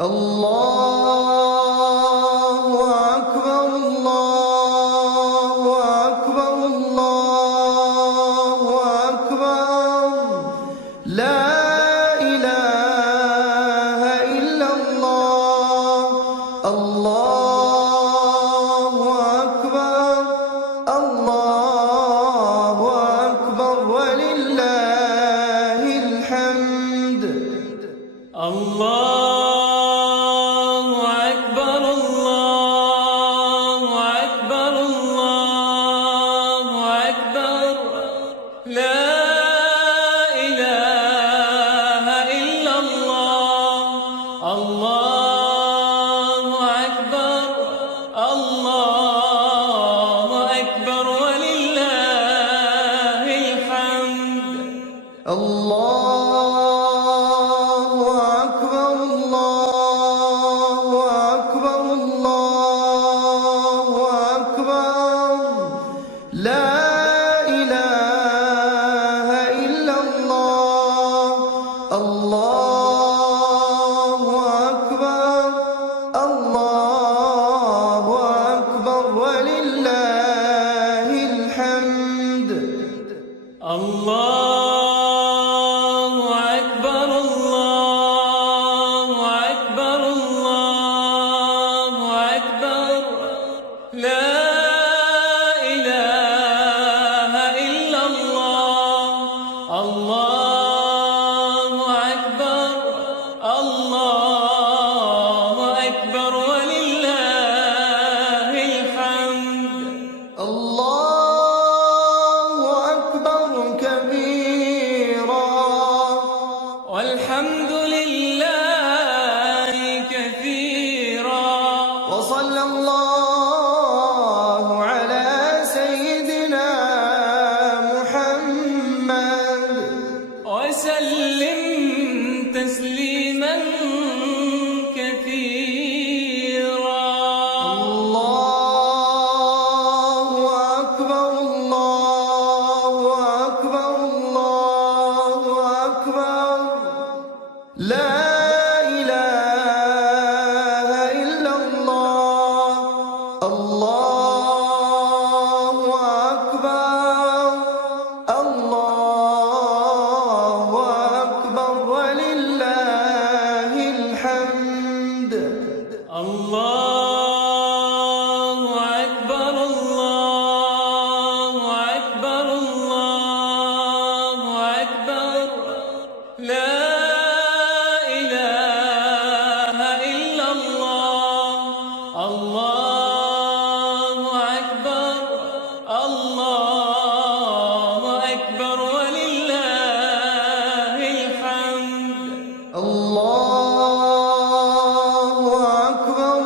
الله أكبر الله أكبر الله أكبر لا إله إلا الله الله أكبر الله أكبر ولله الحمد الله أكبر الله أكبر الله أكبر لا إله إلا الله الله أكبر الله أكبر ولله الحمد الله أكبر الله أكبر الله أكبر لا إله إلا الله الله أكبر الله أكبر ولله الحمد الله أكبر الله أكبر الله أكبر لا إله إلا الله الله أكبر الله أكبر ولله الحمد الله أكبر كبيرا والحمد لله كثيرا وصلى الله على سيدنا محمد وسلم تسليما كثيرا الله أكبر الله أكبر الله أكبر لا إله إلا الله الله أكبر الله أكبر ولله الحمد الله أكبر الله أكبر الله أكبر لا إله إلا الله الله أكبر الله أكبر ولله الحمد الله أكبر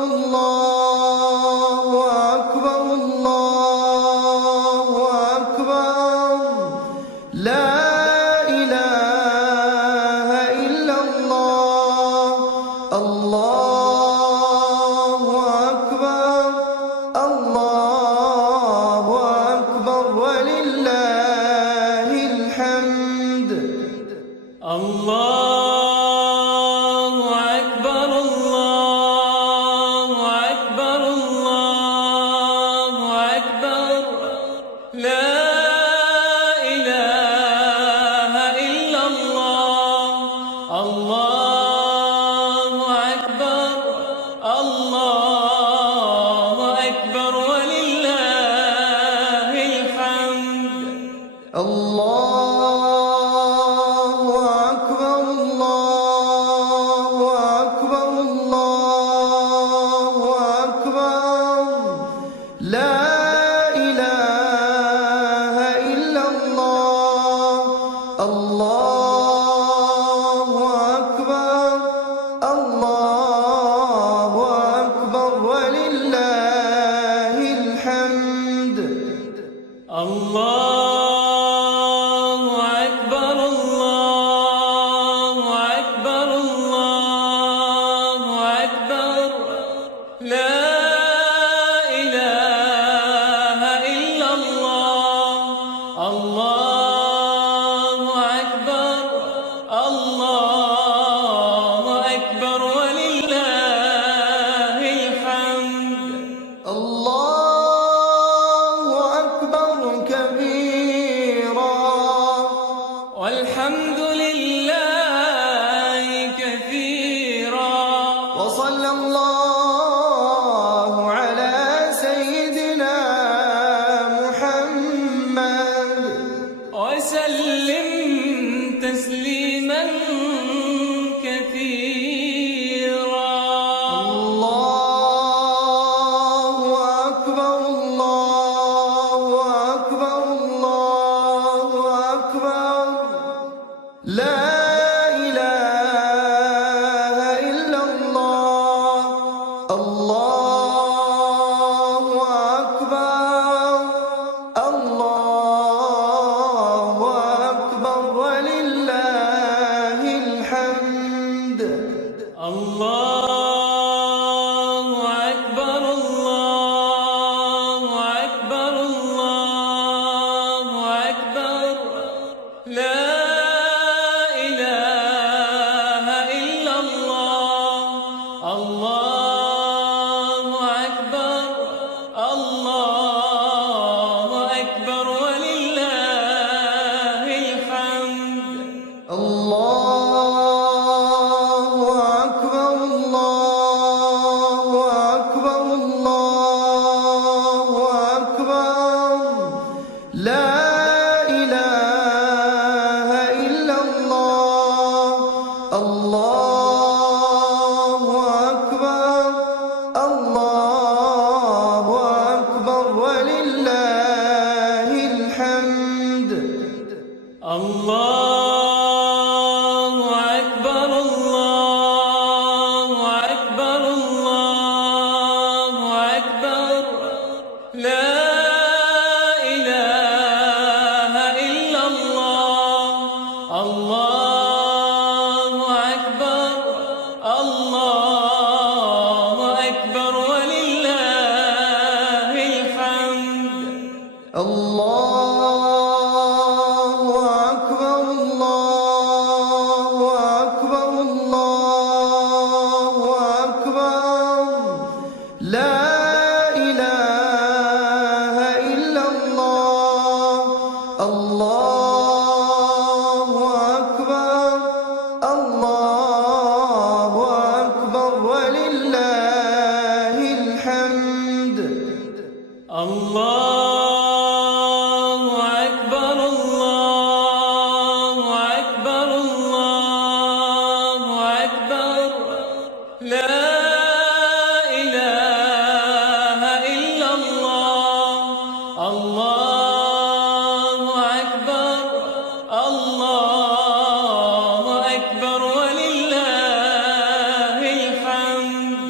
وصلى الله على سيدنا محمد وسلم تسليما كثيرا. الله أكبر الله أكبر الله أكبر لا إله إلا الله. الله أكبر الله أكبر ولله الحمد. الله أكبر الله أكبر الله أكبر لا إله إلا الله. الله أكبر الله أكبر ولله الحمد. الله أكبر الله أكبر الله أكبر لا إله إلا الله. الله أكبر الله أكبر ولله الحمد. الله أكبر الله أكبر الله أكبر لا إله إلا الله. الله أكبر الله أكبر ولله الحمد. الله أكبر الله أكبر الله أكبر لا إله إلا الله. الله أكبر الله أكبر ولله الحمد. الله أكبر الله أكبر الله أكبر لا إله إلا الله. الله أكبر الله أكبر ولله الحمد.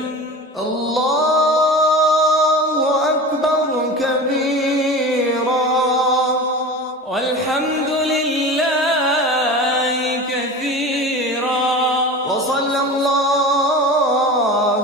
الله أكبر كبيرا والحمد لله كثيرا. وصلى الله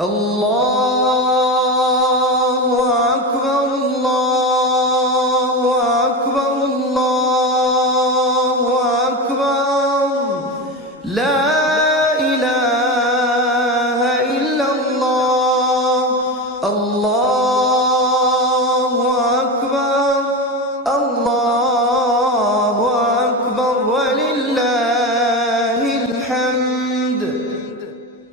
الله أكبر الله أكبر الله أكبر لا إله إلا الله الله أكبر الله أكبر ولله الحمد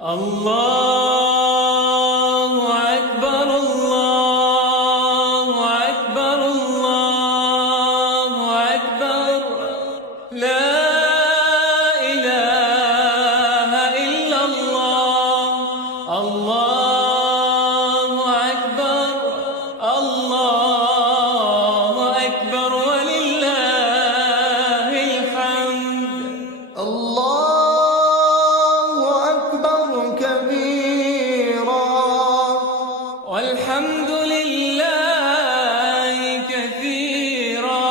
الله أكبر الله أكبر الله أكبر لا إله إلا الله الله أكبر الله أكبر ولله الحمد الله أكبر كبيرا والحمد لله كثيرا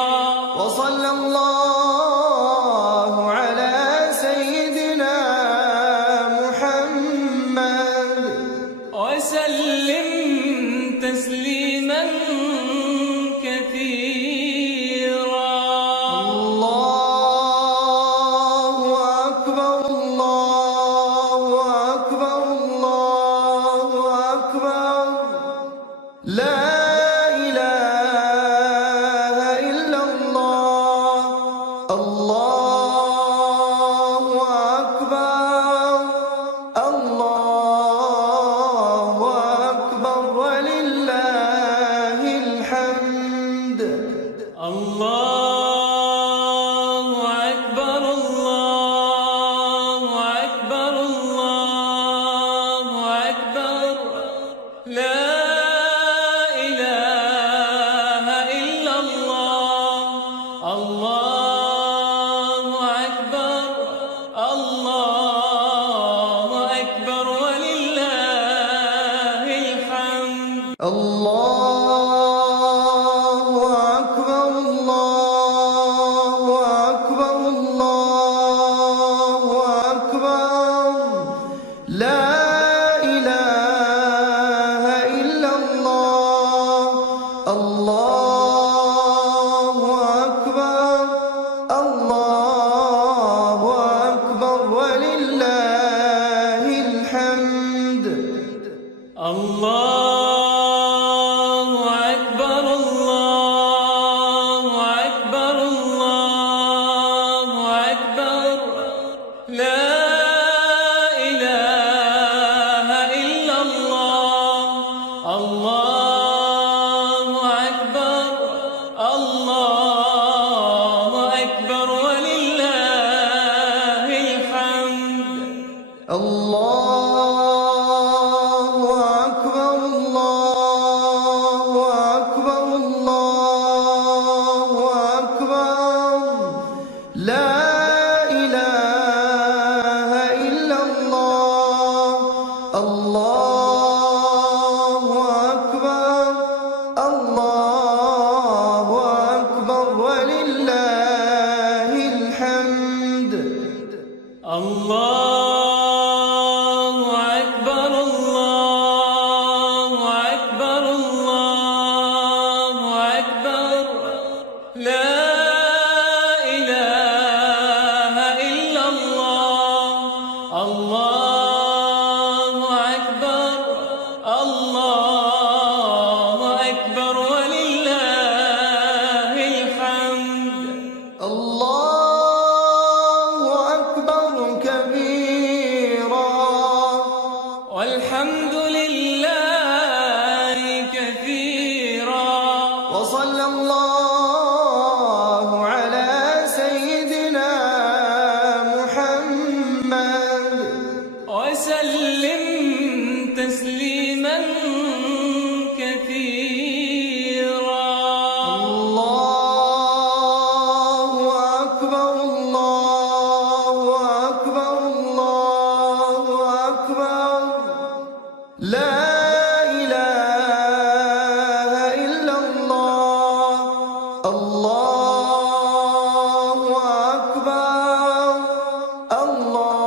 وصلى الله على سيدنا محمد وسلم تسليما كثيرا الله أكبر الله أكبر الله أكبر لا إله إلا الله الله أكبر الله أكبر ولله الحمد الله أكبر الله أكبر الله أكبر لا إله إلا الله الله أكبر الله أكبر ولله الحمد الله أكبر الله أكبر الله أكبر لا إله إلا الله الله أكبر الله أكبر ولله الحمد الله أكبر الله أكبر الله أكبر لا إله إلا الله الله أكبر الله أكبر ولله الحمد الله أكبر الله أكبر الله أكبر لا إله إلا الله الله أكبر الله أكبر ولله الحمد الله أكبر الله أكبر الله أكبر لا إله إلا الله الله أكبر الله أكبر ولله الحمد الله أكبر كبيرا والحمد لله كثيرا وصلى الله على سيدنا محمد وسلم تسليما كثيرا الله أكبر الله أكبر الله أكبر لا إله إلا الله الله أكبر الله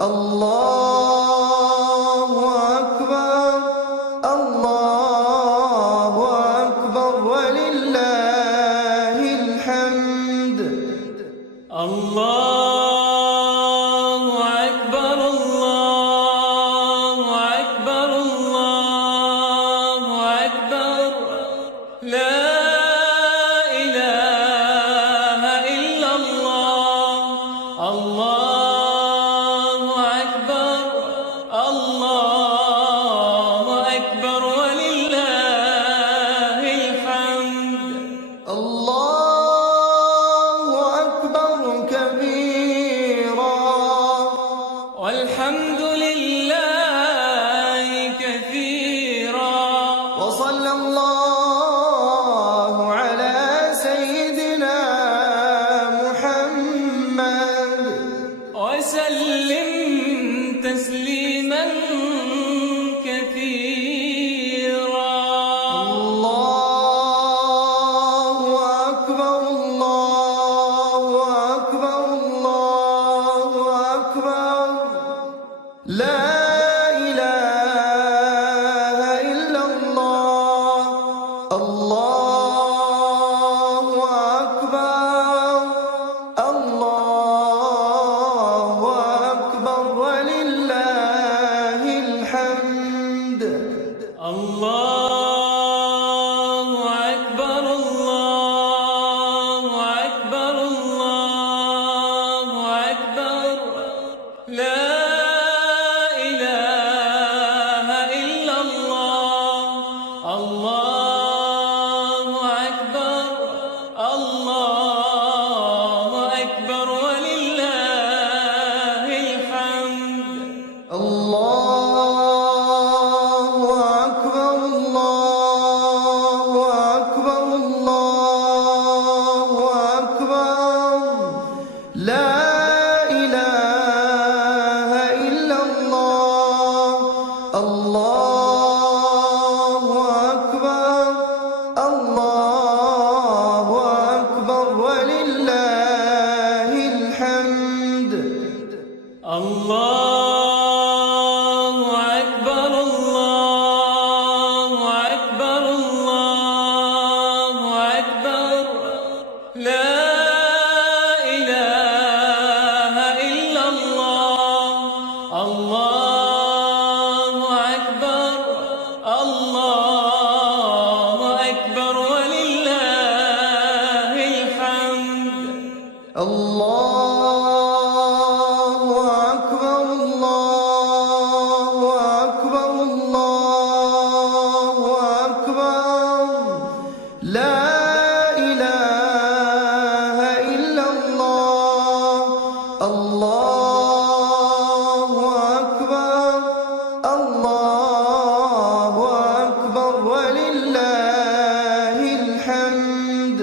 الله أكبر الله أكبر ولله الحمد الله أكبر الله أكبر الله أكبر لا إله إلا الله الله أكبر الله أكبر ولله الحمد الله أكبر كبيرا والحمد لله كثيرا وصلى الله على سيدنا محمد وسلم تسليما كثيرا الله أكبر الله أكبر الله أكبر لا إله إلا الله الله أكبر الله أكبر ولله الحمد الله أكبر الله أكبر الله أكبر لا إله إلا الله الله أكبر الله أكبر ولله الحمد الله أكبر الله أكبر الله أكبر لا إله إلا الله الله أكبر الله أكبر ولله الحمد الله أكبر الله أكبر الله أكبر لا إله إلا الله الله أكبر الله أكبر ولله الحمد الله أكبر الله أكبر الله أكبر لا إله إلا الله الله أكبر الله أكبر ولله الحمد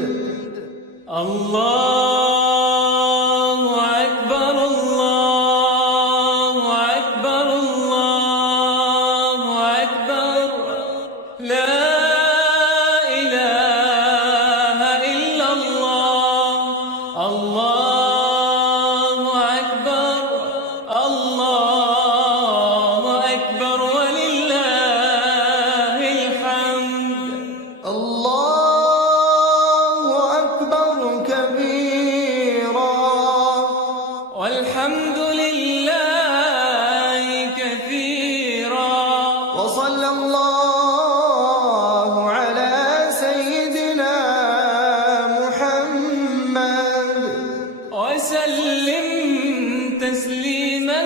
الله أكبر الله أكبر الله أكبر لا إله إلا الله الله أكبر الله أكبر ولله الحمد الله أكبر كبيرا والحمد لله كثيرا وصلى الله على سيدنا محمد وسلم تسليما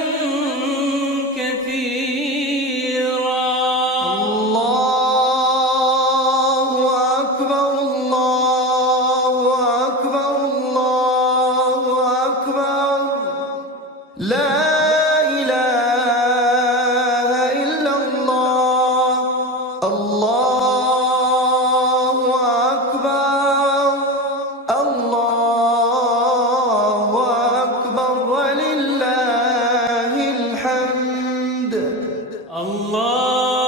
كثيرا الله أكبر الله أكبر الله أكبر لا إله إلا الله الله أكبر الله أكبر ولله الحمد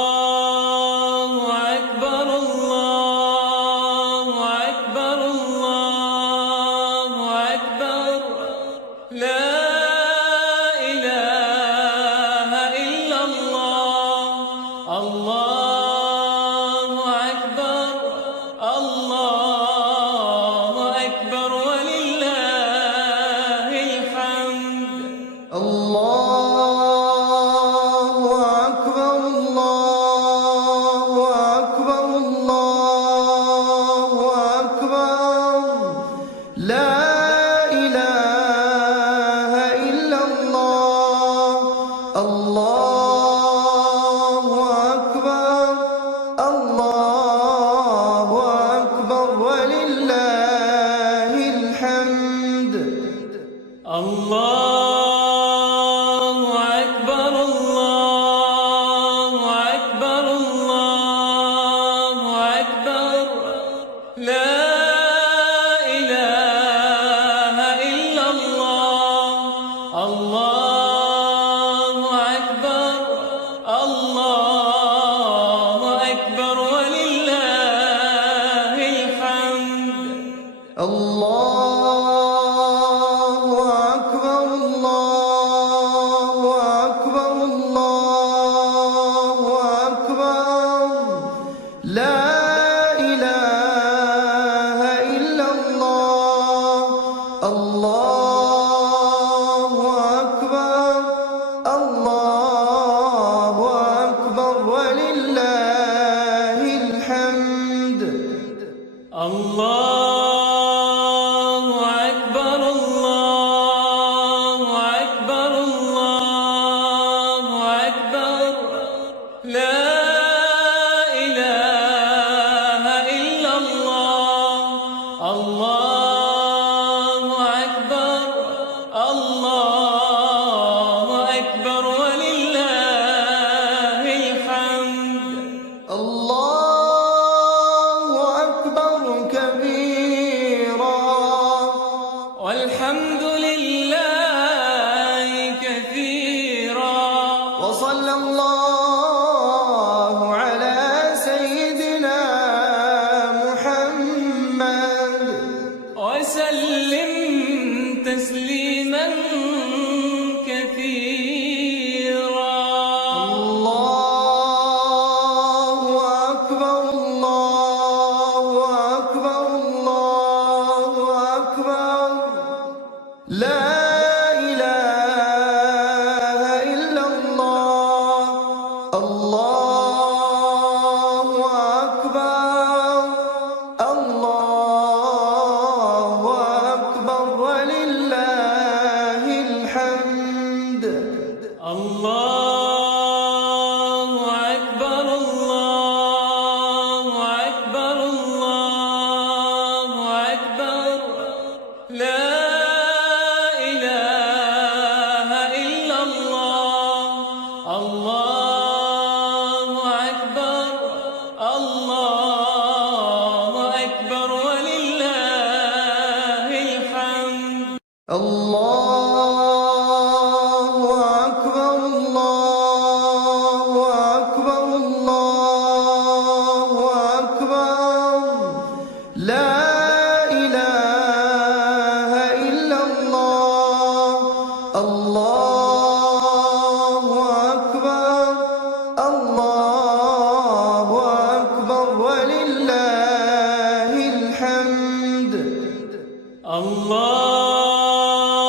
الله أكبر الله أكبر الله أكبر لا إله الله أكبر الله أكبر الله أكبر لا إله إلا الله الله أكبر الله أكبر ولله الحمد الله أكبر الله أكبر الله أكبر لا إله إلا الله الله أكبر الله أكبر ولله الحمد الله أكبر الله أكبر الله أكبر لا إله إلا الله الله أكبر الله أكبر ولله الحمد الله أكبر الله أكبر الله أكبر لا إله إلا الله الله أكبر الله أكبر ولله الحمد الله أكبر كبيرا والحمد لله كثيرا وصلى الله على سيدنا محمد وسلم تسليما كثيرا الله أكبر الله أكبر الله أكبر لا إله إلا الله الله أكبر الله أكبر ولله الحمد الله أكبر الله أكبر الله أكبر لا إله إلا الله الله أكبر الله أكبر ولله الحمد الله أكبر الله أكبر الله أكبر لا إله إلا الله الله أكبر الله أكبر ولله الحمد الله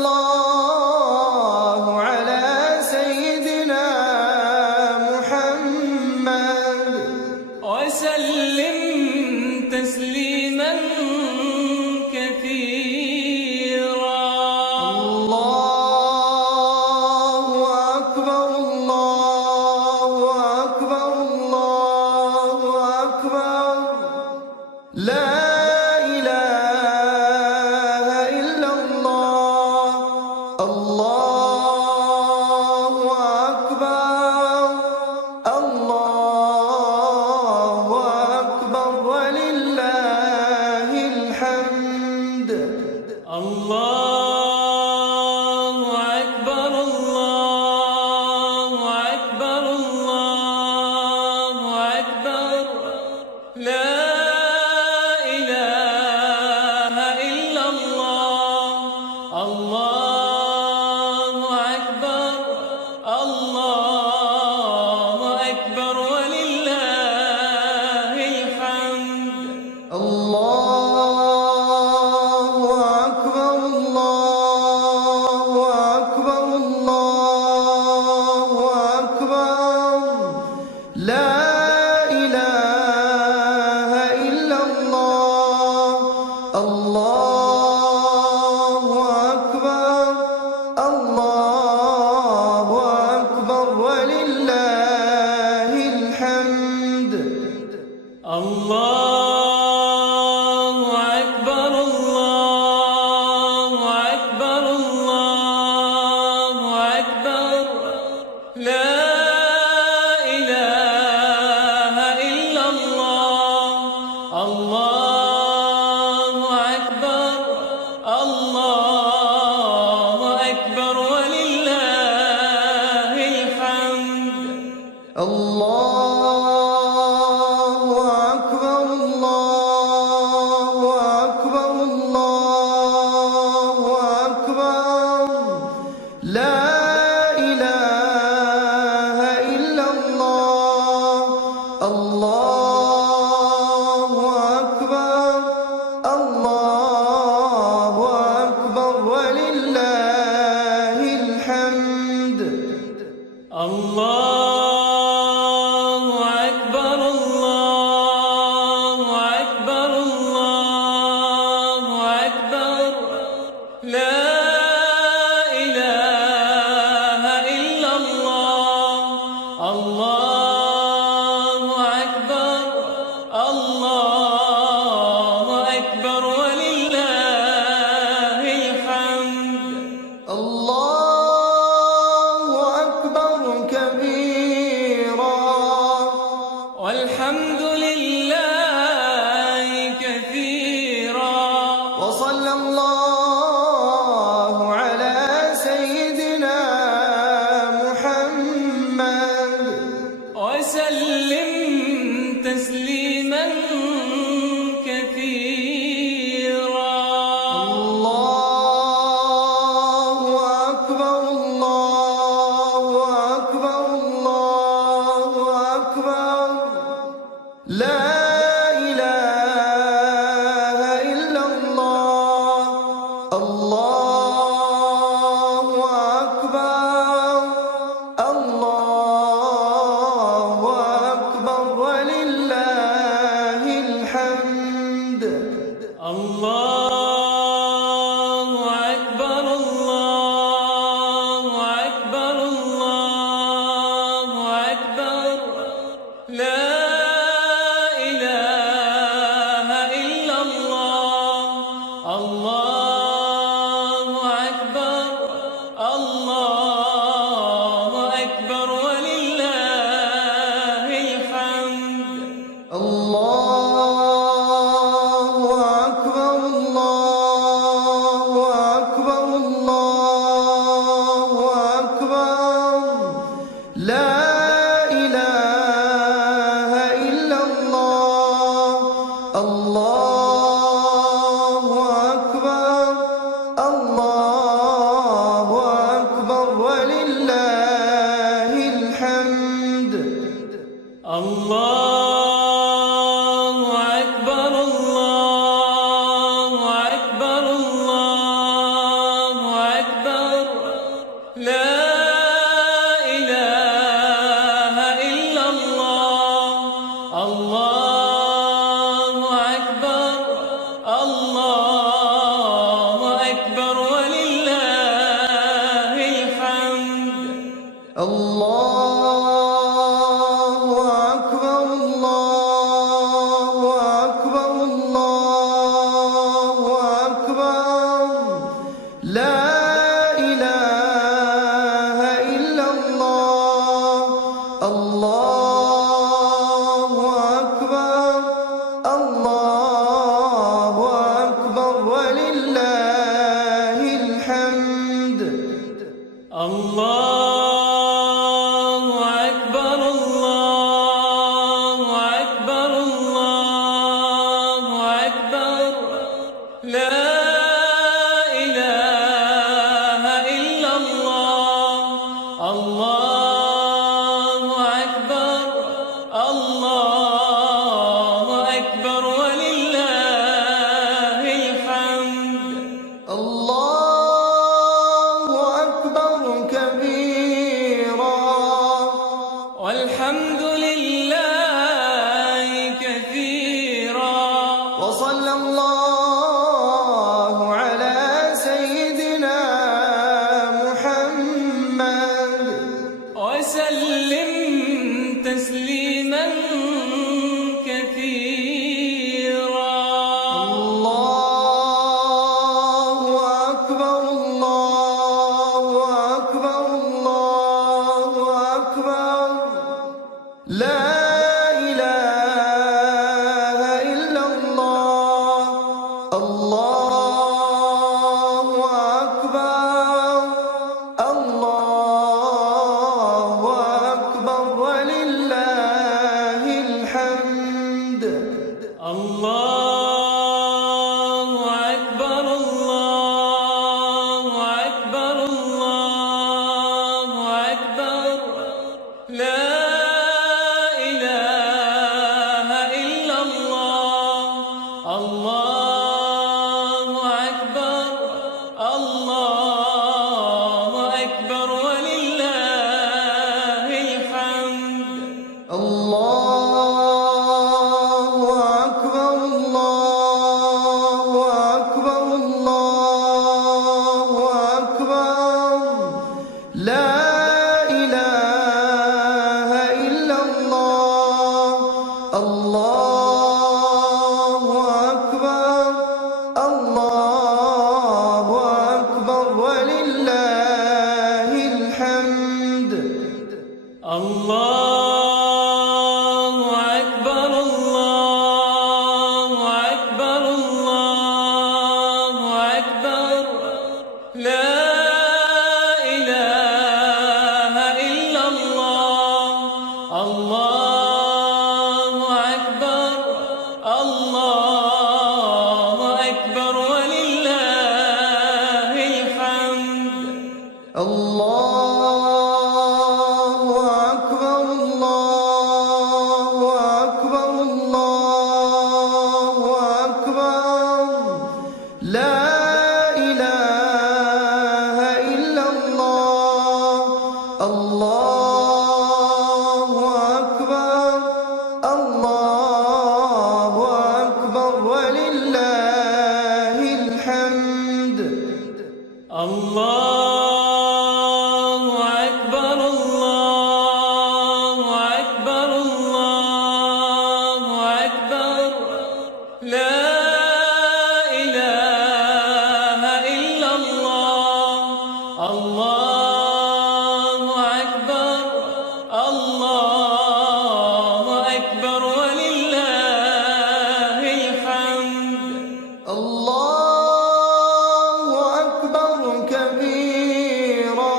الله على سيدنا محمد وسلم تسليما كثيرا. الله أكبر الله أكبر الله أكبر لا إله إلا الله. الله أكبر الله أكبر ولله الحمد. الله أكبر الله أكبر الله أكبر لا إله إلا الله. الله أكبر الله أكبر ولله الحمد. الله أكبر الله أكبر الله أكبر لا إله إلا الله. الله أكبر الله أكبر ولله الحمد. الله أكبر الله أكبر الله أكبر لا إله إلا الله. الله أكبر الله أكبر ولله الحمد. الله أكبر الله أكبر الله أكبر لا إله إلا الله. الله أكبر الله أكبر ولله الحمد. الله أكبر الله أكبر الله أكبر لا إله إلا الله. الله أكبر الله أكبر ولله الحمد. لا إله إلا الله. الله أكبر. الله أكبر ولله الحمد. الله أكبر الله أكبر الله أكبر لا إله إلا الله. الله أكبر الله أكبر ولله الحمد. الله أكبر. الله أكبر. الله أكبر. لا إله إلا الله. الله أكبر. الله أكبر ولله الحمد. الله أكبر كبيرا والحمد لله كثيرا. وصلى الله على سيدنا محمد وسلم تسليما كثيرا. الله أكبر الله أكبر الله أكبر لا إله إلا الله. الله أكبر الله أكبر ولله الحمد. الله أكبر. الله أكبر. الله أكبر. لا إله إلا الله. الله أكبر. الله أكبر ولله الحمد. الله أكبر الله أكبر الله أكبر لا إله إلا الله. الله أكبر الله أكبر ولله الحمد. الله أكبر. الله أكبر. الله أكبر. لا إله إلا الله. الله أكبر. الله أكبر ولله الحمد. الله أكبر الله أكبر الله أكبر لا إله إلا الله. الله أكبر الله أكبر ولله الحمد. الله أكبر. الله أكبر. الله أكبر. لا إله إلا الله. الله أكبر. الله أكبر ولله الحمد. الله أكبر كبيرا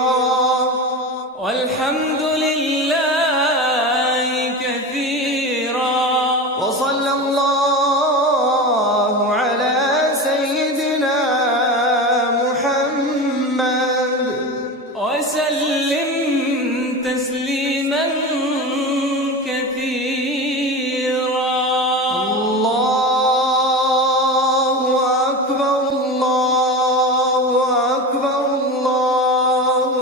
والحمد لله كثيرا. وصلى الله على سيدنا محمد وسلم تسليما كثيرا. الله أكبر الله أكبر الله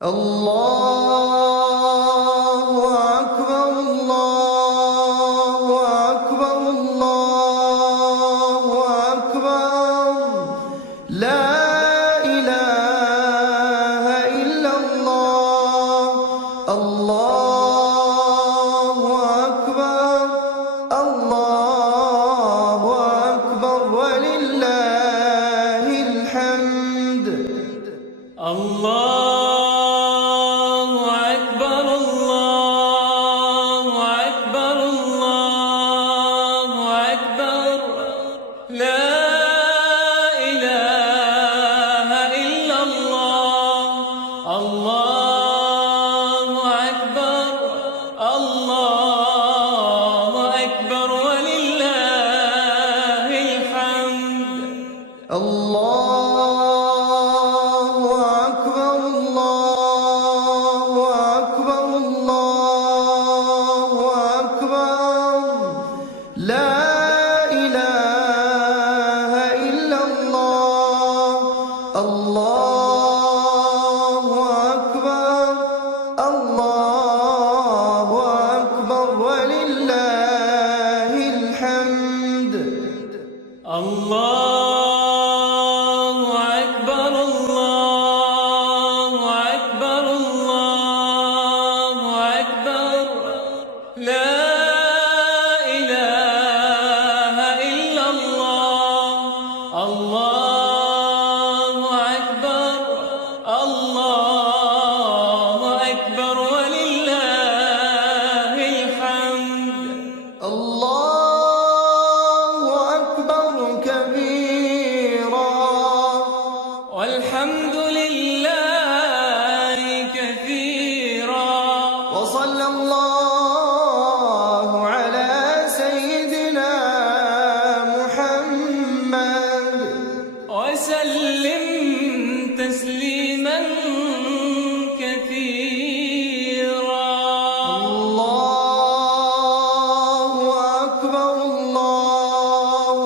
الله أكبر الله أكبر الله أكبر لا إله إلا الله الله أكبر الله أكبر ولله الحمد الله أكبر الله أكبر الله أكبر لا إله إلا الله الله أكبر الله أكبر ولله الحمد الله أكبر الله أكبر الله أكبر لا إله إلا الله الله أكبر الله أكبر ولله الحمد الله أكبر الله أكبر الله أكبر لا إله إلا الله الله أكبر الله أكبر ولله الحمد الله أكبر كبيرا والحمد لله كثيرا وصلى الله على سيدنا محمد وسلم تسليما كثيرا الله أكبر الله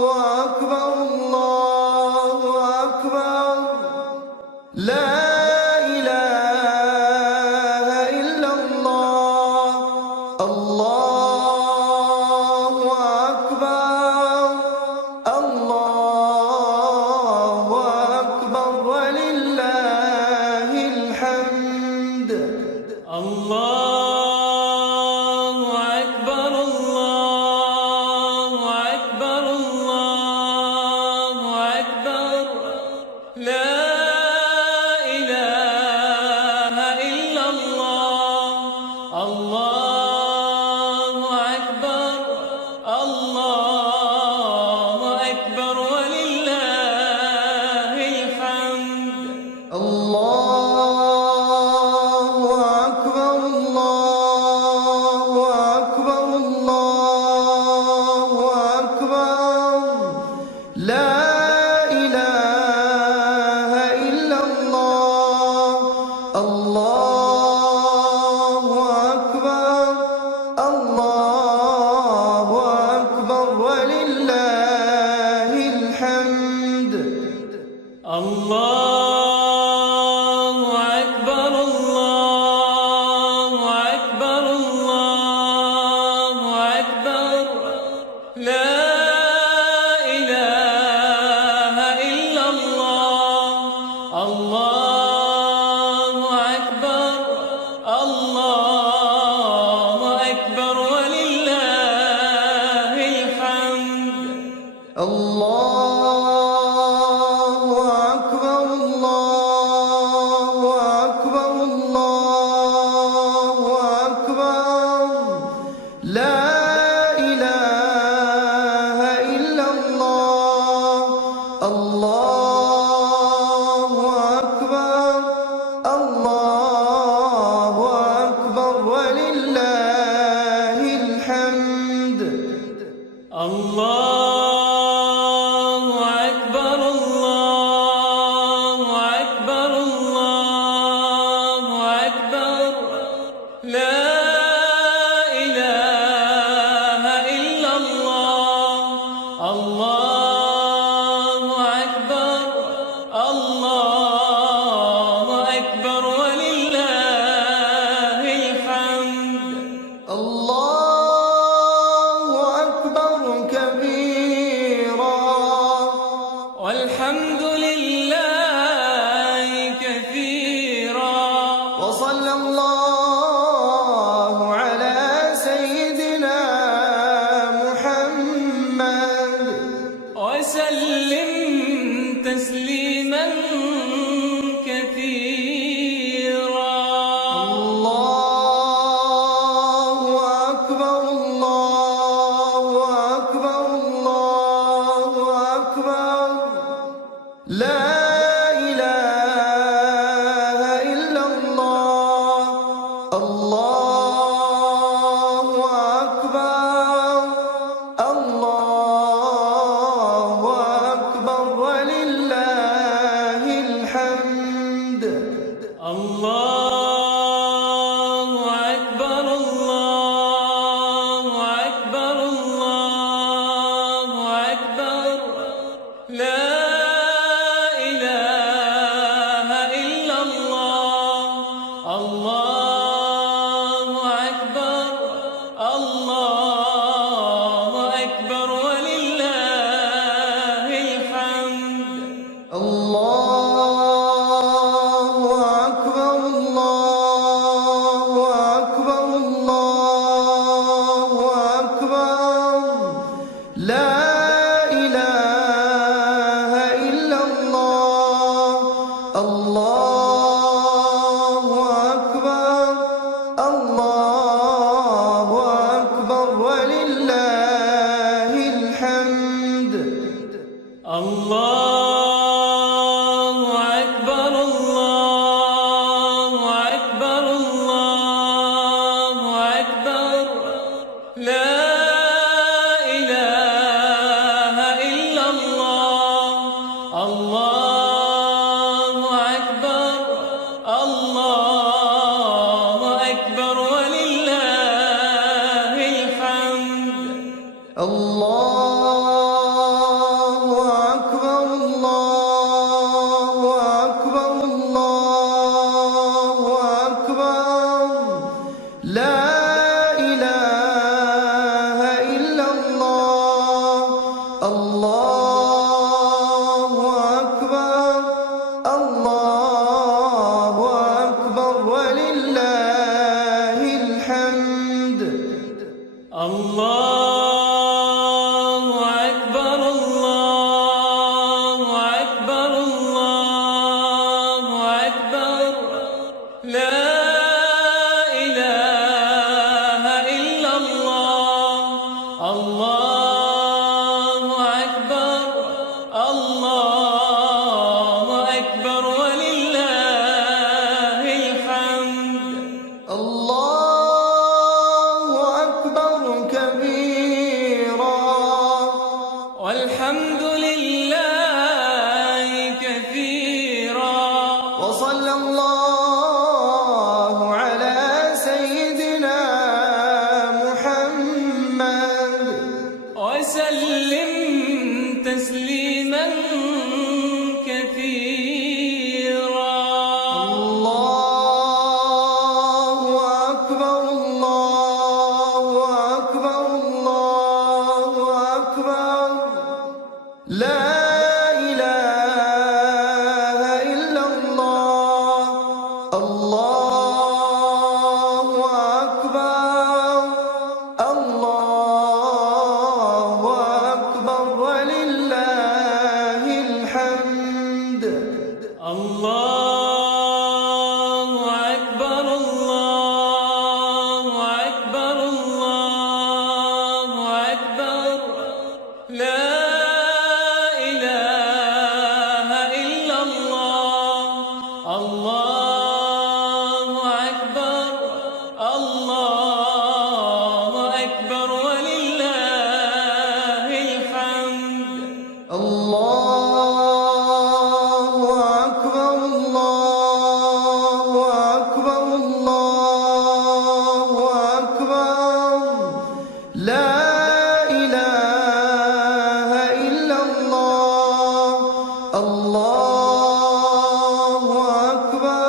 أكبر الله أكبر لا إله إلا الله الله أكبر الله أكبر ولله الحمد الله أكبر الله أكبر الله أكبر لا إله إلا الله الله أكبر الله أكبر ولله الحمد الله أكبر الله أكبر الله أكبر لا إله إلا الله الله أكبر الله أكبر ولله الحمد الله أكبر الله أكبر الله أكبر لا إله إلا الله الله أكبر الله أكبر ولله الحمد الله أكبر الله أكبر الله أكبر لا إله إلا الله الله أكبر الله أكبر الله أكبر الله أكبر لا إله إلا الله الله أكبر الله أكبر ولله الحمد الله أكبر الله أكبر الله أكبر لا إله إلا الله الله أكبر الله أكبر ولله الحمد الله أكبر الله أكبر الله أكبر لا إله إلا الله الله أكبر الله أكبر ولله الحمد الله أكبر الله أكبر الله أكبر لا إله إلا الله الله أكبر الله أكبر ولله الحمد الله أكبر الله أكبر الله أكبر لا إله إلا الله الله أكبر الله أكبر ولله الحمد الله أكبر كبيرا والحمد لله كثيرا وصلى الله على سيدنا محمد وسلم تسليما كثيرا الله أكبر الله أكبر الله أكبر لا إله إلا الله الله أكبر الله أكبر ولله الحمد الله أكبر الله أكبر الله أكبر لا إله إلا الله الله أكبر الله أكبر ولله الحمد الله أكبر الله أكبر الله أكبر لا إله إلا الله الله أكبر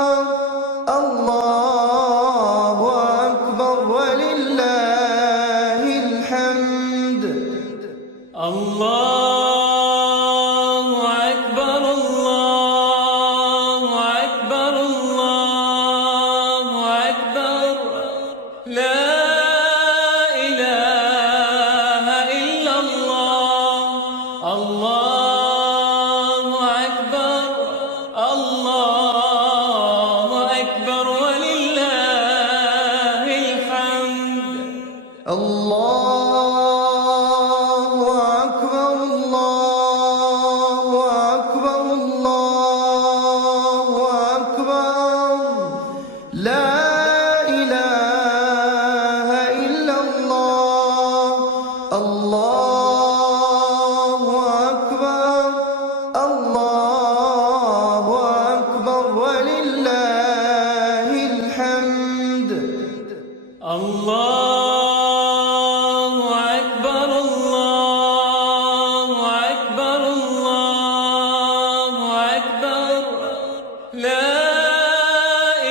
لا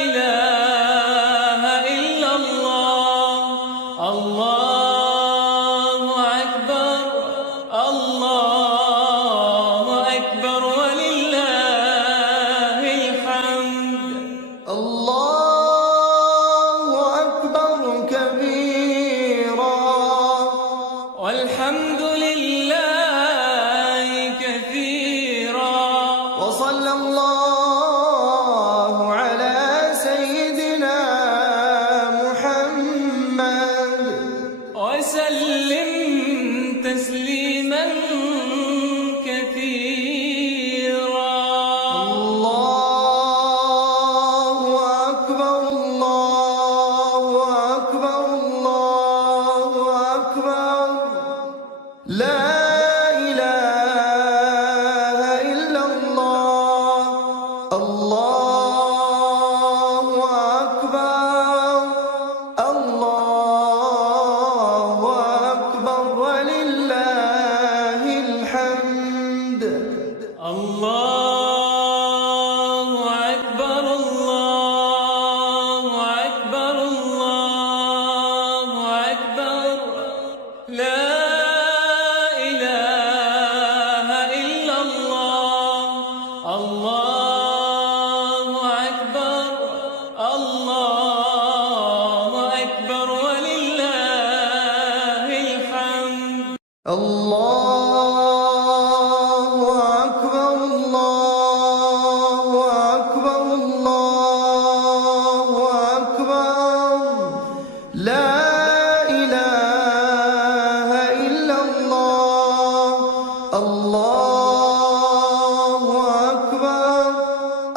إله إلا الله. الله أكبر. الله أكبر ولله الحمد. الله أكبر كبيرا والحمد لله كثيرا. وصلى الله على سيدنا محمد وسلم تسليما كثيرا. الله أكبر الله أكبر الله أكبر لا إله إلا الله. الله أكبر الله أكبر ولله الحمد. الله أكبر. الله أكبر. الله أكبر. لا إله إلا الله. الله أكبر. الله أكبر ولله الحمد. الله أكبر الله أكبر الله أكبر لا إله إلا الله. الله أكبر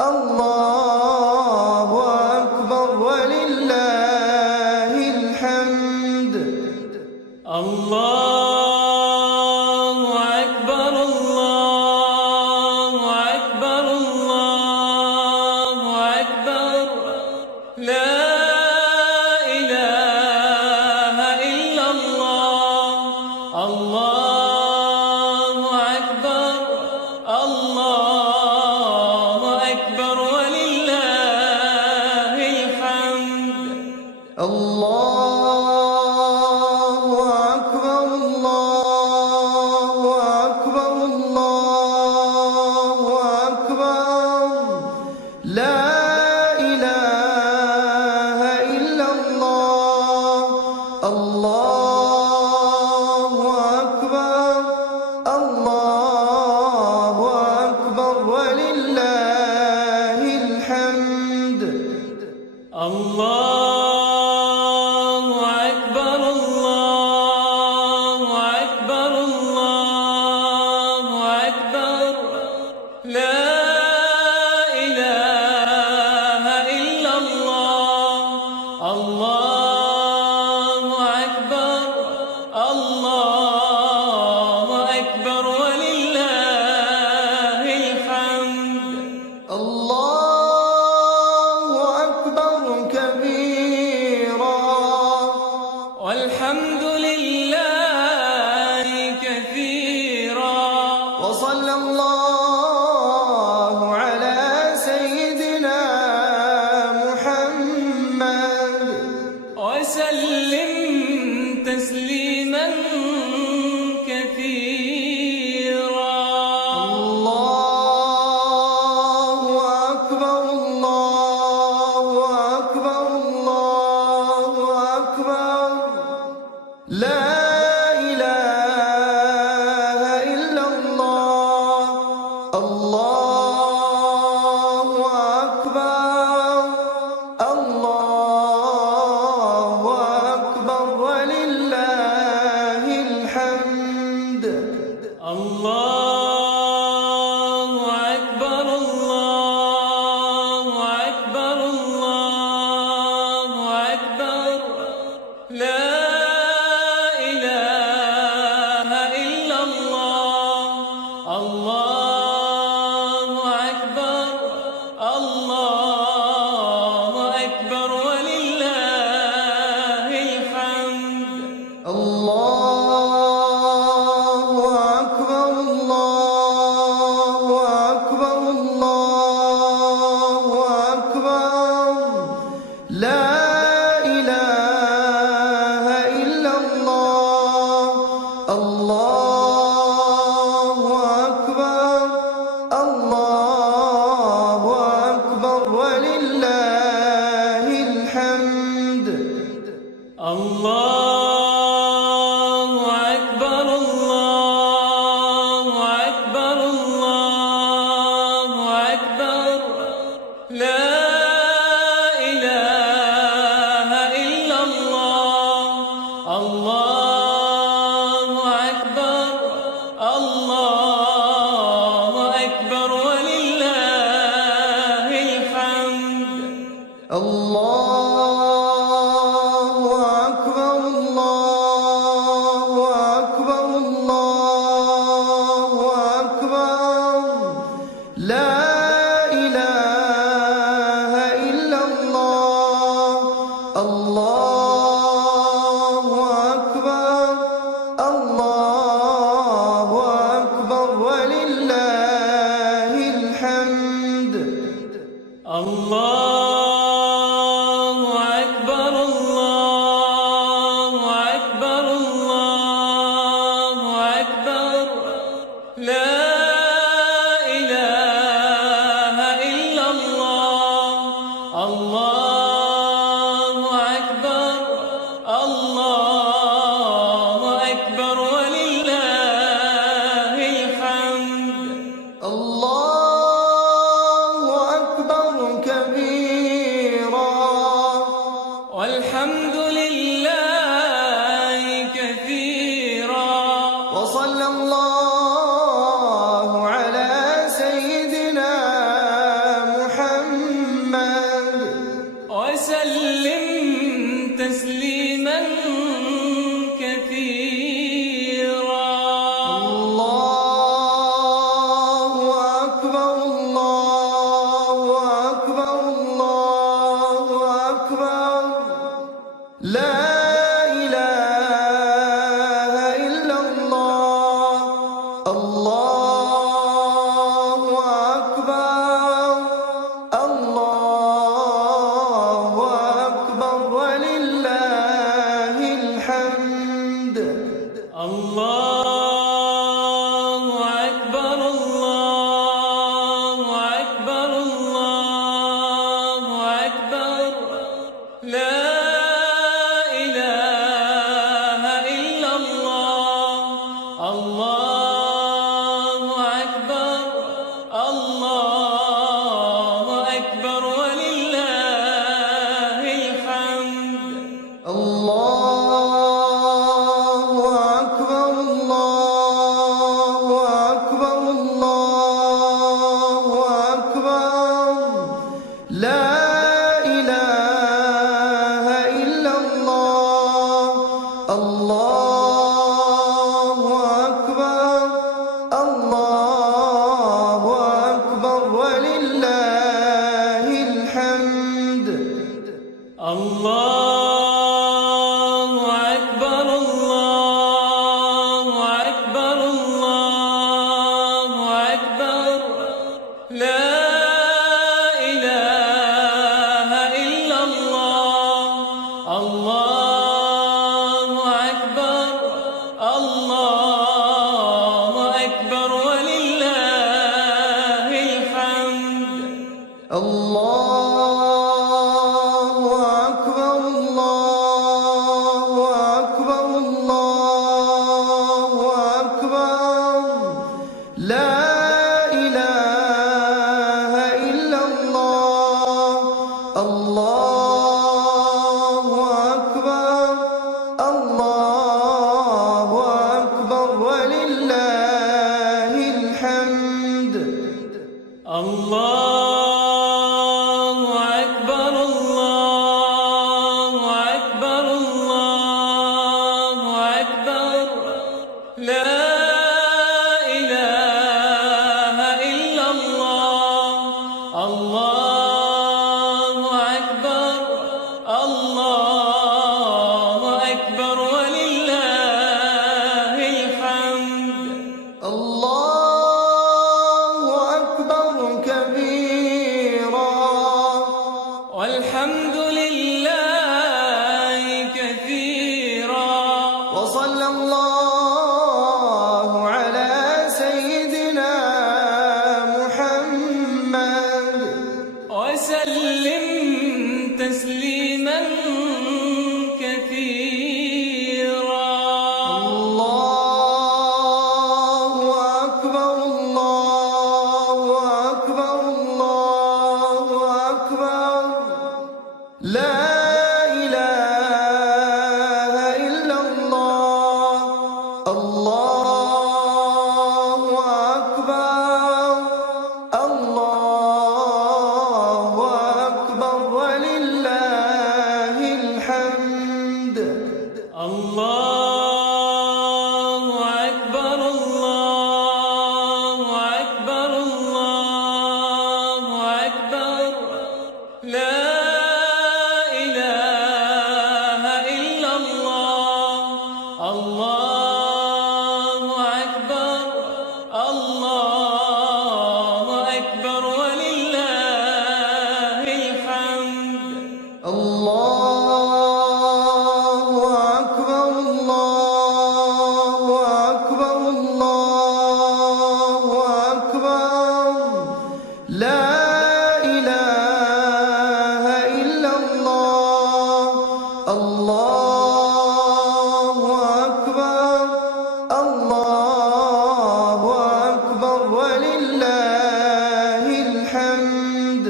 الله أكبر ولله الحمد. الله أكبر. الله أكبر. الله أكبر. لا إله إلا الله. الله أكبر. الله أكبر ولله الحمد. الله أكبر الله أكبر الله أكبر لا إله إلا الله. الله أكبر الله أكبر ولله الحمد. الله أكبر. الله أكبر. الله أكبر. لا إله إلا الله. الله أكبر. الله أكبر ولله الحمد. الله أكبر كبيرا والحمد لله كثيرا. وصلى الله على سيدنا محمد وسلم تسليما كثيرا. الله أكبر الله أكبر الله أكبر لا إله إلا الله. الله أكبر الله أكبر ولله الحمد. الله أكبر. الله لا إله إلا الله. الله أكبر، الله أكبر ولله الحمد. الله أكبر، الله أكبر، الله أكبر. لا إله إلا الله. الله أكبر، الله أكبر ولله الحمد. الله أكبر، الله أكبر، الله أكبر. لا إله إلا الله. الله أكبر، الله أكبر ولله الحمد. الله أكبر كبيرا والحمد لله كثيرا. وصلى الله على سيدنا محمد وسلم تسليما كثيرا. الله أكبر، الله أكبر، الله أكبر. لا إله إلا الله. الله أكبر، الله أكبر ولله الحمد. الله أكبر، الله أكبر، الله أكبر. لا إله إلا الله. الله أكبر، الله أكبر ولله الحمد. الله أكبر، الله أكبر، الله أكبر. لا إله إلا الله. الله أكبر، الله أكبر ولله الحمد. الله أكبر، الله أكبر، الله أكبر. لا إله إلا الله. الله أكبر، الله أكبر ولله الحمد. الله أكبر، الله أكبر، الله أكبر. لا إله إلا الله. الله أكبر، الله أكبر ولله الحمد. الله أكبر، الله أكبر، الله أكبر. لا إله إلا الله. الله أكبر، الله أكبر ولله الحمد. الله أكبر كبيرا والحمد لله كثيرا. وصلى الله على سيدنا محمد وسلم تسليما كثيرا. الله أكبر، الله أكبر، الله لا إله إلا الله. الله أكبر. الله أكبر ولله الحمد. الله أكبر الله أكبر الله أكبر لا إله إلا الله. الله أكبر الله أكبر ولله الحمد. الله أكبر. الله أكبر. الله أكبر. لا إله إلا الله. الله أكبر. الله أكبر ولله الحمد.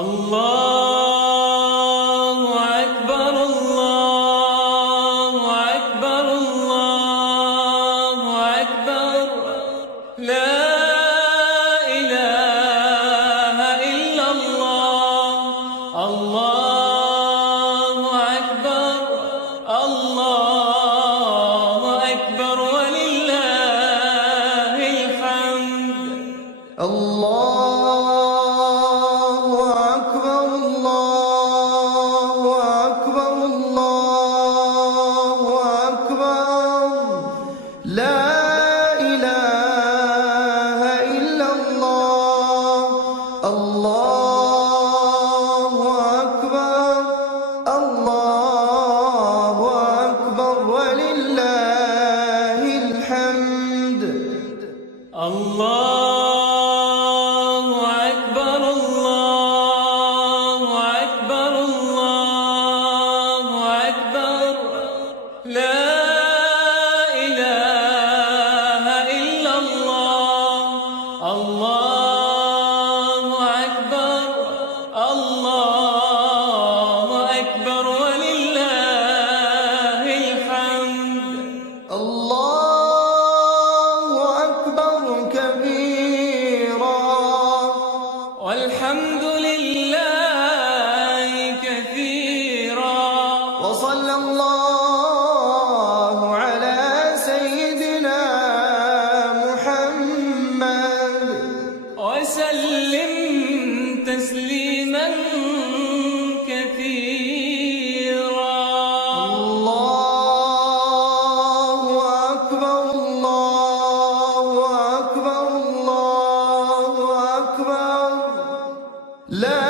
الله أكبر الله أكبر الله أكبر لا إله إلا الله. الله أكبر الله أكبر ولله الحمد. الله أكبر. الله أكبر. الله أكبر. لا إله إلا الله. الله أكبر. الله أكبر ولله الحمد. الله أكبر الله أكبر الله أكبر لا إله إلا الله. الله أكبر الله أكبر ولله الحمد. الله أكبر كبيرا والحمد لله كثيرا وصلى الله على سيدنا محمد وسلم تسليما كثيرا. الله أكبر. الله أكبر. الله أكبر. لا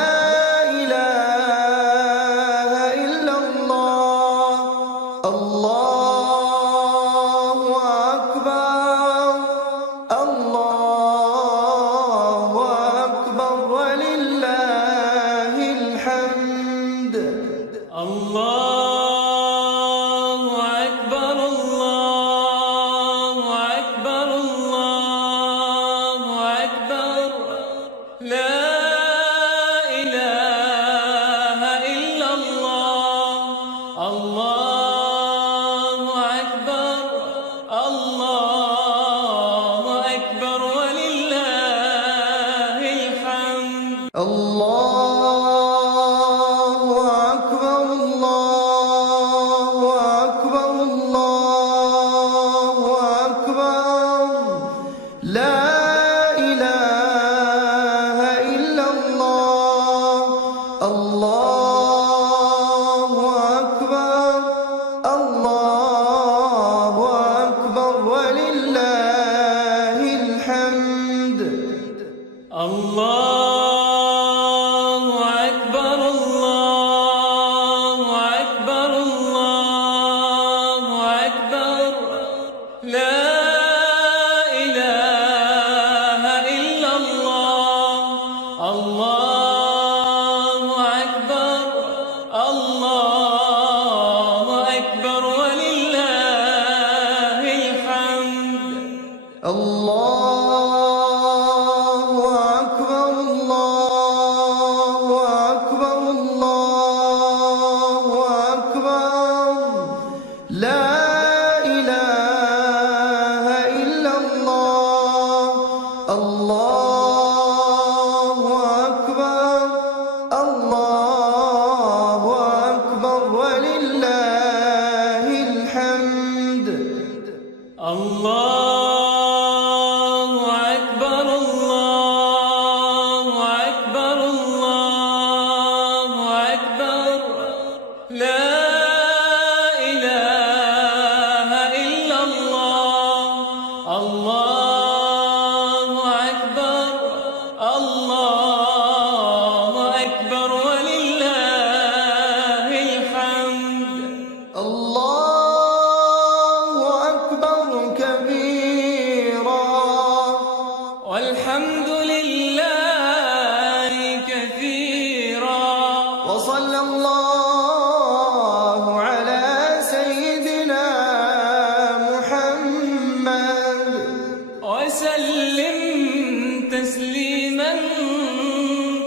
إله إلا الله. الله أكبر. الله أكبر ولله الحمد. الله أكبر الله أكبر الله أكبر لا إله إلا الله. الله أكبر الله أكبر ولله الحمد. الله أكبر. الله أكبر. الله أكبر. لا إله إلا الله. الله أكبر. الله أكبر ولله الحمد. الله وصلى الله على سيدنا محمد وسلم تسليما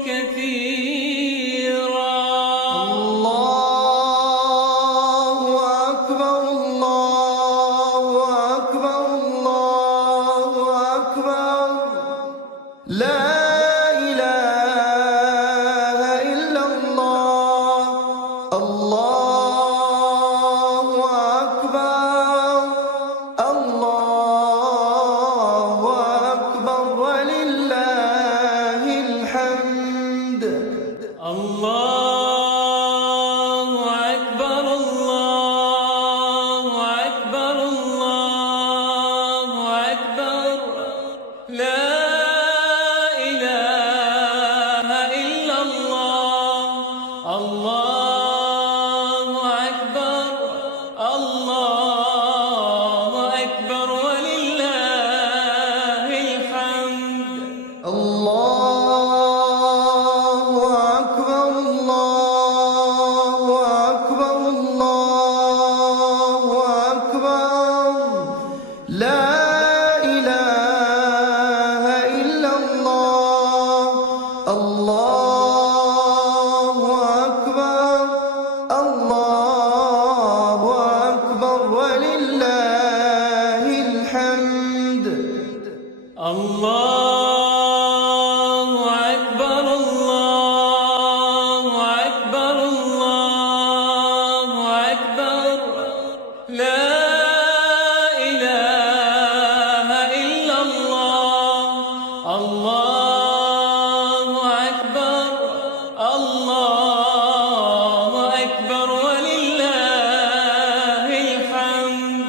كثيرا. الله أكبر الله أكبر الله أكبر لا إله إلا الله. الله أكبر الله أكبر ولله الحمد. الله أكبر الله أكبر الله أكبر لا إله إلا الله. الله أكبر الله أكبر ولله الحمد. الله أكبر الله أكبر الله أكبر لا إله إلا الله. الله أكبر الله أكبر ولله الحمد. الله أكبر الله أكبر الله أكبر لا إله إلا الله. الله أكبر الله أكبر ولله الحمد.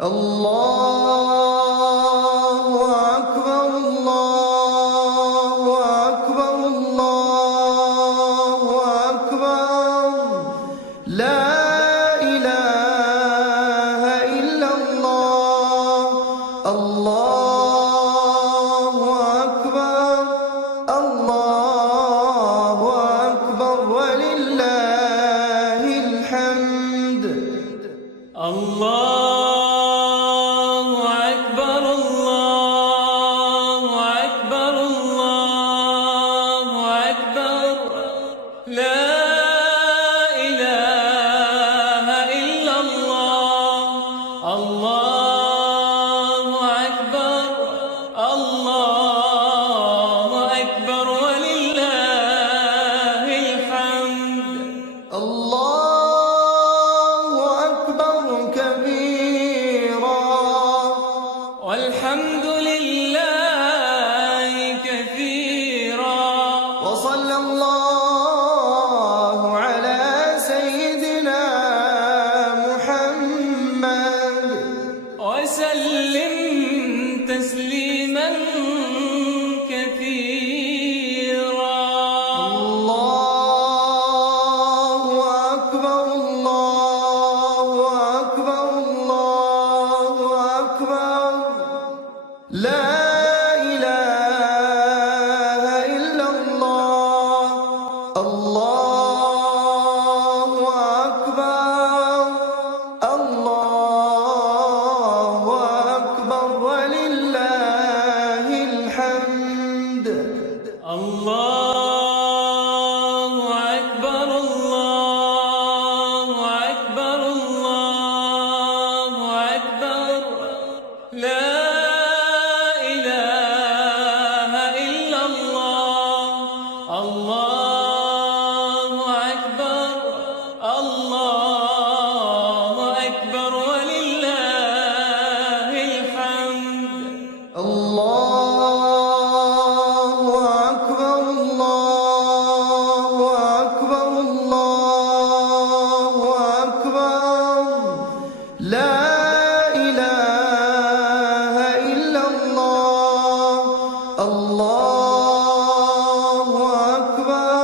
الله أكبر الله أكبر الله أكبر لا إله إلا الله. الله أكبر الله أكبر ولله الحمد. الله أكبر الله أكبر الله أكبر لا إله إلا الله. الله أكبر الله أكبر ولله الحمد. الله أكبر كبيرا والحمد لله كثيرا. وصلى الله على سيدنا محمد وسلم تسليما كثيرا. الله أكبر الله أكبر الله أكبر لا إله إلا الله. الله أكبر الله أكبر ولله الحمد. الله أكبر الله أكبر الله أكبر لا إله إلا الله. الله أكبر الله أكبر ولله الحمد. الله أكبر الله أكبر الله أكبر لا إله إلا الله. الله أكبر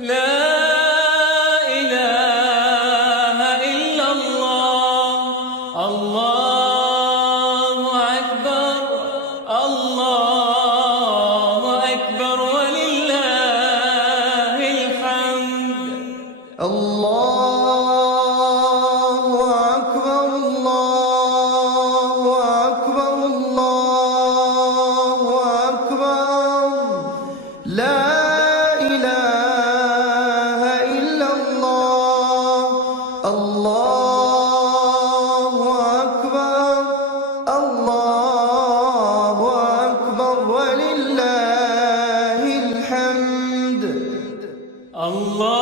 لا إله إلا الله. الله أكبر. الله أكبر ولله الحمد. الله أكبر الله أكبر الله أكبر لا إله إلا الله. الله أكبر الله أكبر ولله الحمد. الله